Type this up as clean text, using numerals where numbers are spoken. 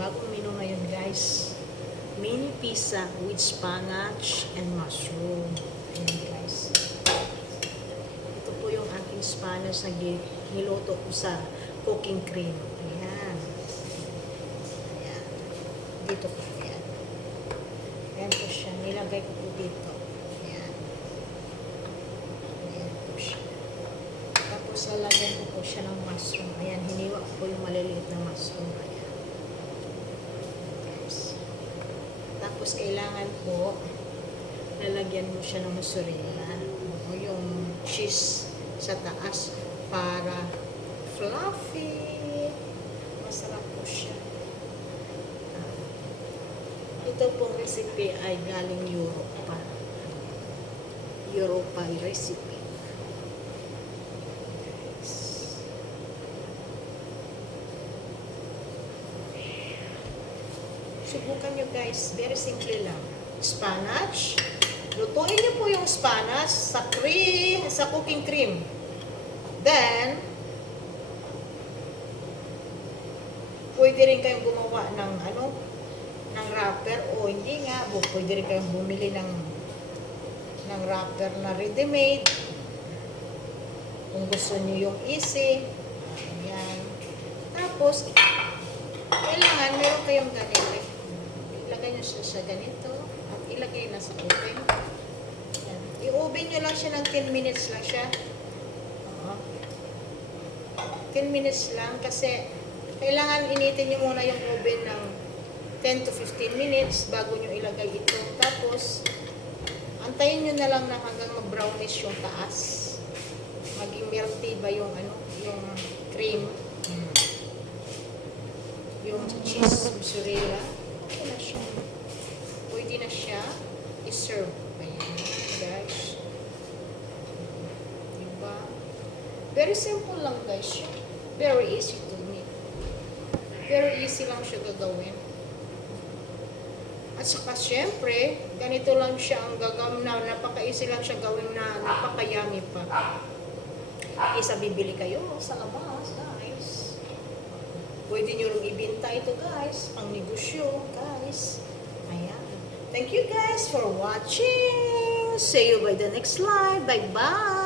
bagong menu ngayon, guys. Mini pizza with spinach and mushroom. Ayan, guys. Ito po yung aking spinach na niluto ko sa cooking cream. Ayan. Ayan. Dito po. Ayan. Ayan po siya. Nilagay ko po dito. Ayan. Ayan po siya. Tapos lalagyan ko po siya ng mushroom. Ayan. Hiniwa ko po yung maliliit na mushroom. Ayan. Tapos, kailangan po, lalagyan mo siya ng mozzarella o yung cheese sa taas para fluffy. Masarap po siya. Ito pong recipe ay galing Europa. Europa recipe. Subukan nyo, guys. Very simple lang. Spinach. Lutuin nyo po yung spinach sa cooking cream. Then, pwede rin kayong gumawa ng ng wrapper o hindi nga. Pwede rin kayong bumili ng wrapper na ready-made. Kung gusto nyo yung easy. Ayan. Tapos, kailangan meron kayong ganito. Ilagay nyo siya sa ganito at ilagay na sa oven. I-oven nyo lang siya ng 10 minutes lang siya. 10 minutes lang kasi kailangan initin nyo muna yung oven ng 10 to 15 minutes bago nyo ilagay ito. Tapos, antayin nyo na lang na hanggang mag-brownish yung taas. Maging melty ba yung yung cream. Yung cheese, mozzarella. Okay na siya. Pwede na siya i-serve. Ayan, guys. Diba? Very simple lang, guys. Very easy to make. Very easy lang siya gagawin. At saka, syempre, ganito lang siya ang gagawin na napaka-easy lang siya gawin na napaka-yummy pa. Isa bibili kayo sa labas, guys. Pwede nyo rin ibenta ito, guys. Pang negosyo, guys. Ayan. Thank you, guys, for watching. See you by the next live. Bye-bye.